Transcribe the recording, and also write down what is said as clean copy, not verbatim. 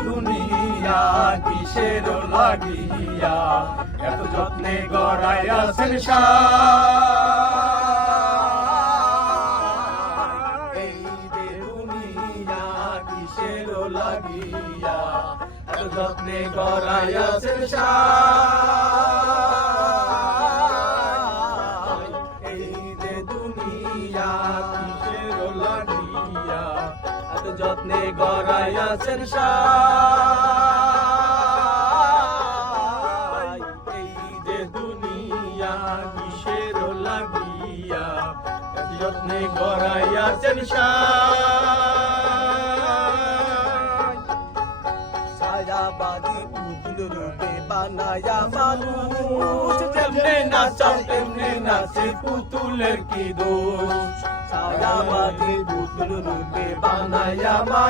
দুনিয়া কিসের লাগিয়া এত যত্নে গড়াইয়াছেন সাই। এই যে দুনিয়া কিসের লাগিয়া এত যত্নে গড়াইয়াছেন সাই। এই যে দুনিয়া কিসের লাগিয়া এত যত্নে গড়াইয়াছেন সাই। এই যে দুনিয়া কিসের লাগিয়া এত যত্নে গড়াইয়াছেন সাই। ছায়াবাদী পুতুল রূপে বানায়া মানুষ যেমনে নাচাও তেমনে নাচে পুতুলের কি দোষ। ছায়াবাদী পুতুল রূপে বানায়া